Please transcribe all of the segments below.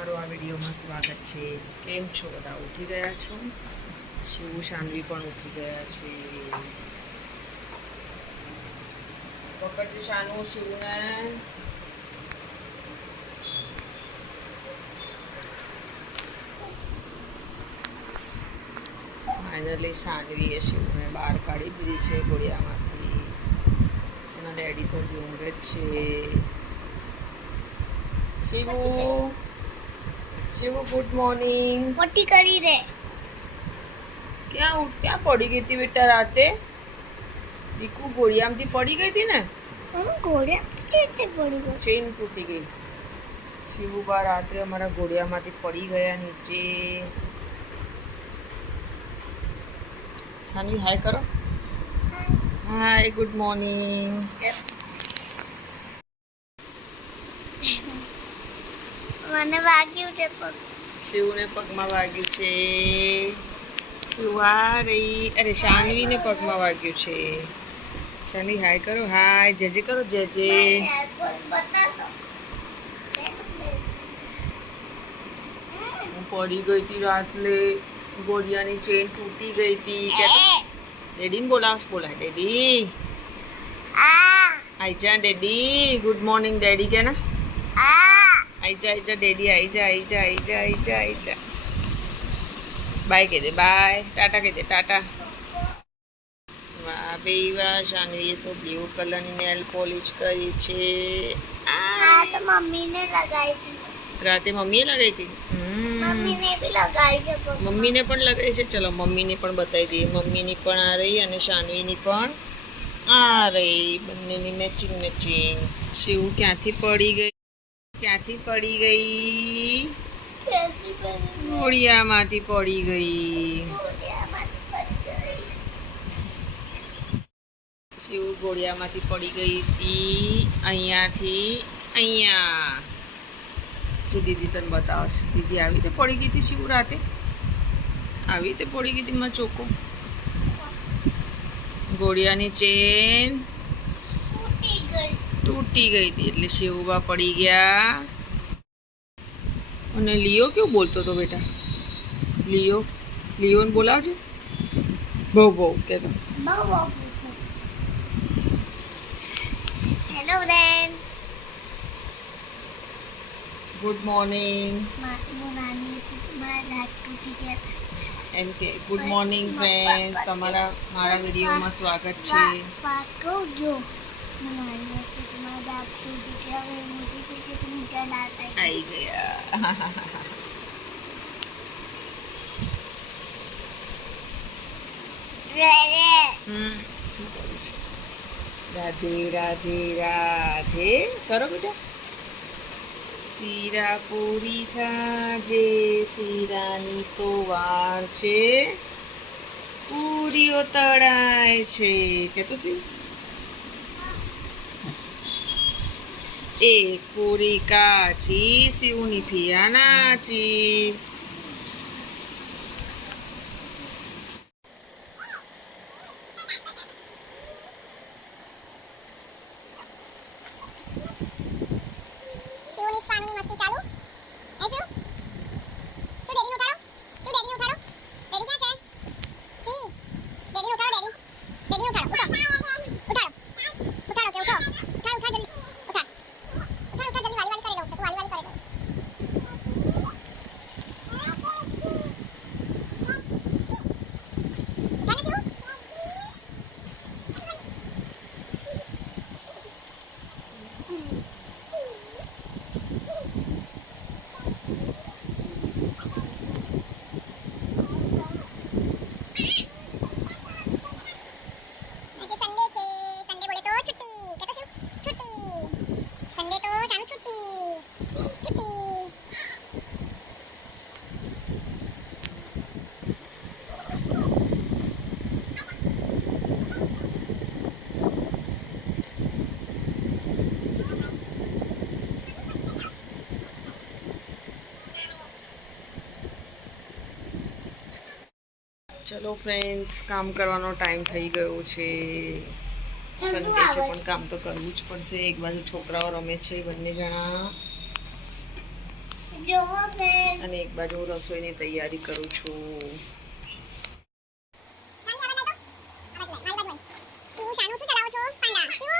તમારું આ વિડીયોમાં સ્વાગત છે. કેમ છો બધા? ઉઠી ગયા છો? શિવ શાનવી પણ ઉઠી ગયા છે? પકડજે શાનું, શિવને. ફાઇનલી શાનવીએ શિવને બહાર કાઢી દીધી છે ગોળિયામાંથી. એના ડેડી તો હજી ઊંઘે જ છે. શિવુ! શિવુ ગુડ મોર્નિંગ મોટી કરી દે ક્યાં ઉઠ ક્યાં પડી ગઈ હતી બેટા રાતે દીકુ ગોળિયામાંથી પડી ગઈ હતી ને હું ઘોડે કેતે પડી ગયો ચેન તૂટી ગઈ શિવુબા રાત્રે અમારા ઘોડિયામાંથી પડી ગયા નીચે સાનવી હાય કરો હાય ગુડ મોર્નિંગ મને વાગ્યું છે પગ. શિવને પગમાં વાગ્યું છે. શિવા રહી અરે શાનવીને પગમાં વાગ્યું છે. શાનવી હાય કરો હાય. જય કરો જય હું પડી ગઈ હતી રાતલે ગોરિયાની ચેન તૂટી ગઈ હતી. ડેડીને બોલાવશ? બોલાય ડેડી. આઈ જા ડેડી. ગુડ મોર્નિંગ ડેડી કે ના આઈ જા આઈ જા ડેડી આઈ જા આઈ જા આઈ જા આઈ જા આઈ જા. બાય કહી દે બાય. ટાટા કહી દે ટાટા. વાહ બે વાહ શાનવીએ તો બ્લુ કલરની નેલ પોલિશ કરી છે. આ તો મમ્મીને લગાવી હતી. રાતે મમ્મીએ લગાવી હતી. મમ્મીને બી લગાવી છે મમ્મીને પણ લગાવી છે? ચલો મમ્મીને પણ બતાવી દઈએ. મમ્મીની પણ આ રહી અને શાનવીની પણ આ રહી. બંનેની મેચિંગ મેચિંગ શિવ ક્યાંથી પડી ગઈ? ક્યાંથી પડી ગઈ? ઘોડિયામાંથી પડી ગઈ. શિવ ઘોડિયામાંથી પડી ગઈ હતી. અહીંયાથી અહીંયા. જો દીદી તને બતાવશ. દીદી આવી રીતે પડી ગઈ હતી શિવ રાતે? આવી રીતે પડી ગઈ હતી માં ચોકો? ઘોડિયાની ચેન? તૂટી ગઈ. તૂટી ગઈ હતી એટલે શિવબા પડી ગયા. અને લિયો કેવું બોલતો હતો બેટા? લિયો લિયોને બોલાવજો. બહુ બહુ કહેતો હેલો ફ્રેન્ડ્સ ગુડ મોર્નિંગ એમ કે ગુડ મોર્નિંગ ફ્રેન્ડ્સ તમારા મારા વિડીયોમાં સ્વાગત છે. પાકું જો હું નાની હતી તો મારા દાંત તૂટી ગયા હવે મોટી થઈ ગઈ તો બીજા દાંત આવી આવી ગયા ગયા હમ શું કરું છું? રાધે રાધે રાધે કરો બેટા શીરા પૂરી થાજે શીરાની તો વાર છે પૂરીઓ તળાય છે કે તો સી એક પૂરી કાચી શિવની ફિયા નાચી શિવની સામની મસ્તી ચાલુ હે શિવ શું ડેડીને ઉઠાડો શું ડેડીને ઉઠાડો ડેડી ક્યાં છે સી ડેડીને ઉઠાડો ડેડી ડેડીને ઉઠાડો ઉઠાડો ઉઠાડો કે ઉઠો ઉઠાડ ઉઠાડ જલ્દી ઉઠાડ ઉઠાડ ઉઠાડ જલ્દી વાલી વાલી કરી લઉં તું વાલી વાલી કરી દઉં ઉઠાડ ને શિવ આજે સન્ડે છે સન્ડે બોલે તો છુટ્ટી કે તો શું છુટ્ટી સન્ડે તો સામ છુટ્ટી છુટ્ટી ચલો ફ્રેન્ડ્સ કામ કરવાનો ટાઈમ થઈ ગયો છે. સન્ડે છે પણ કામ તો કરવું જ પડશે. એક બાજુ છોકરાઓ રમે છે બંને જણા. અને એક બાજુ હું રસોઈની તૈયારી કરું છું શિવુ શાનુ શું ચલાવો છો પાંડા શિવુ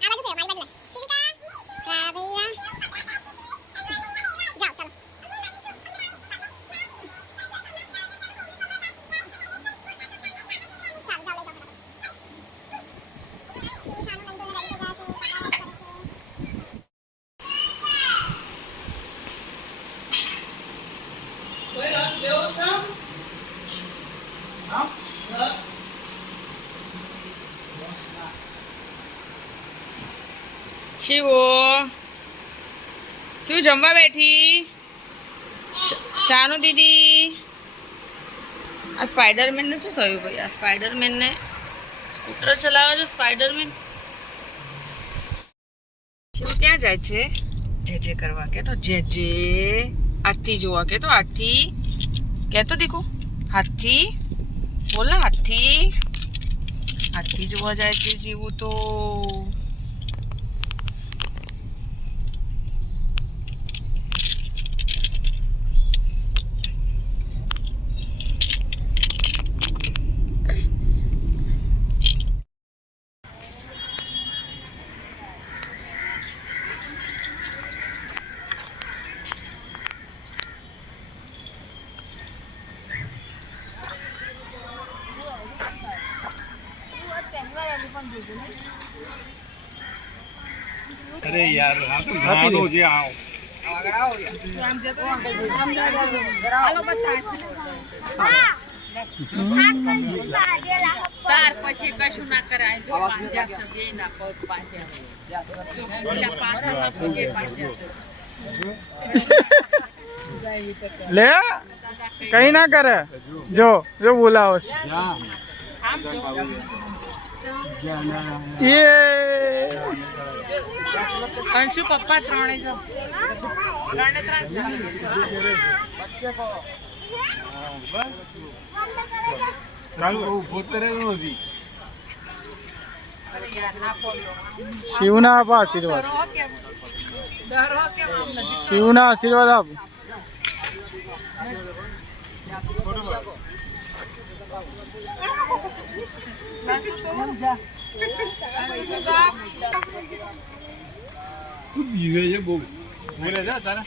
આ બાજુ ફેર મારી બાજુ શિવિકા કાવેરા જાઓ ચલો સારું જાઓ લઈ જાઓ શિવુ શાનુ લઈ દો રેડી થઈ ગયા છે પાંડા રેડી કરે છે શિવો. શું જમવા બેઠી? શાનું દીદી. આ સ્પાઈડરમેનને શું થયું ભાઈ? આ સ્પાઈડરમેનને સ્કૂટર ચલાવે છે સ્પાઈડરમેન? શિવ ક્યાં જાય છે? જે જે કરવા કે તો જે જે. હાથી જોવા કે તો હાથી કે તો દીકુ, હાથી. બોલ ને હાથી હાથી જોવા જાય છે જીવું યાર આ તો નાનો છે આ તાર પછી કશું ના કરાય જો પાંજા સબે ના પગ પાંજા ઓલા પાછળ ના પગે પાંજા લે કઈ ના કરે જો જો બોલાવો છે. આમ જો એ અંશુ પપ્પા ત્રણે જો. ત્રણે ત્રણ ના પડ્યો શિવના આપો આશીર્વાદ. શિવના આશીર્વાદ આપ. તું જીવે છે બહુ બોલે છે તારા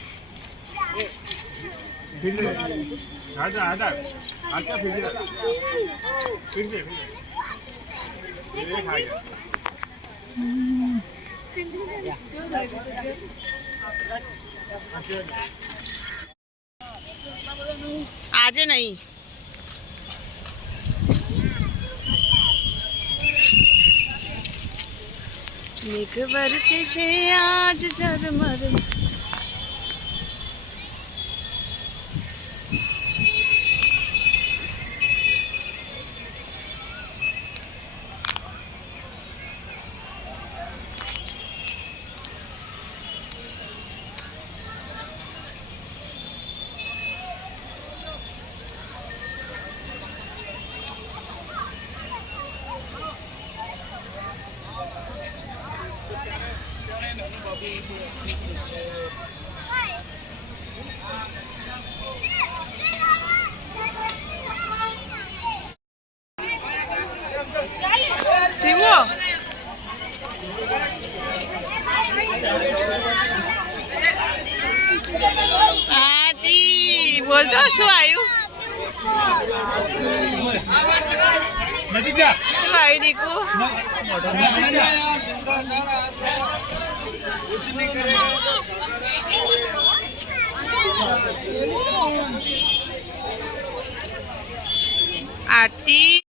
આજે નહીં. મેઘ વરસે છે આજ ઝરમર Hati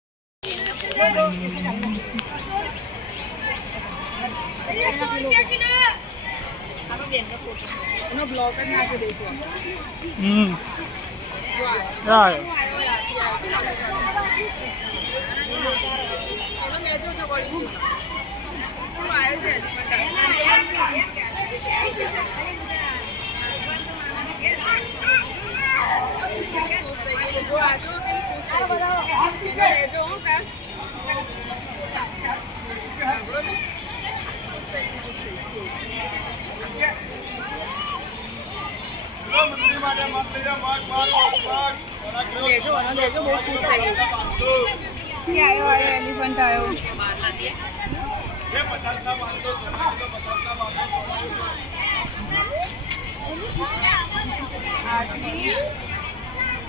ini blokannya itu. જો આજો જો હું કાસ લેજો લેજો બહુ ખુશ થઈ ગયો આવ્યો આવ્યો એલિફન્ટ આવ્યો આટલી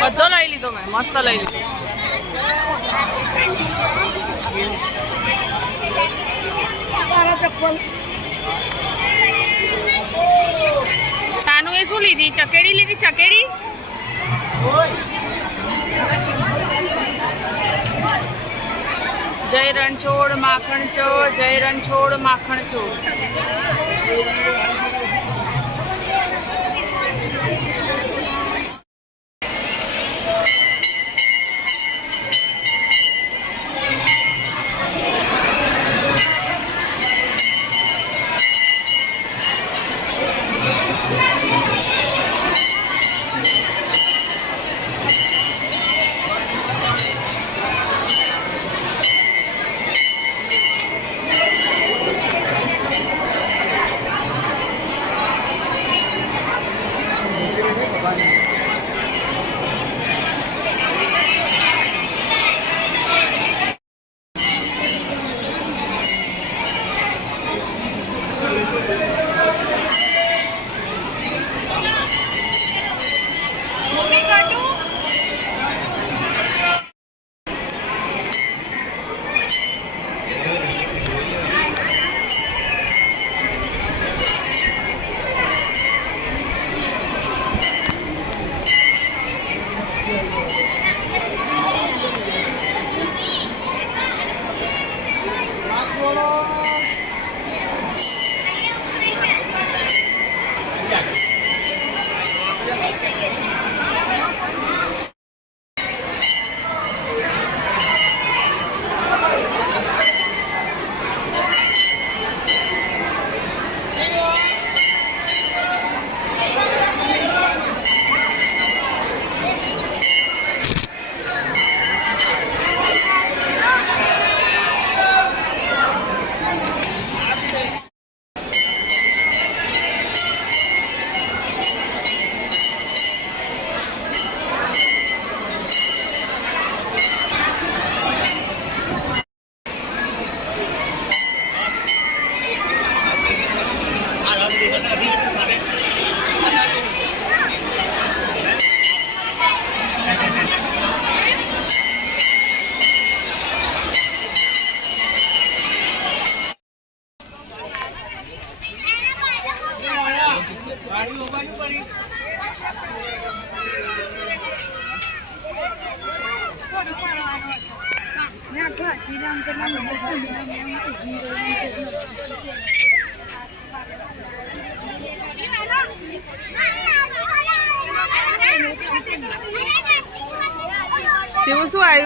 બધો લઈ લીધો મેં મસ્ત લઈ લીધો. ચપ્પલ. તાનું એ શું લીધી? ચકેડી લીધી? ચકેડી? જય રણછોડ માખણ ચો જય રણછોડ માખણ ચોર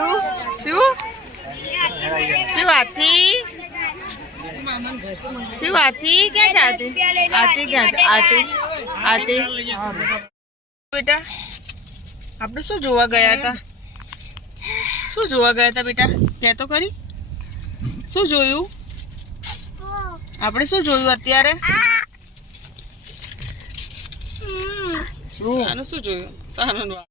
શું? આવ્યું શિવ શિવ હાથી ક્યાં છે હાથી હાથી ક્યાં છે? હાથી હાથી બેટા આપણે શું જોવા ગયા હતા? શું જોવા ગયા હતા બેટા? કે તો કરી શું જોયું? આપણે શું જોયું અત્યારે? શું આનું શું જોયું? સાનું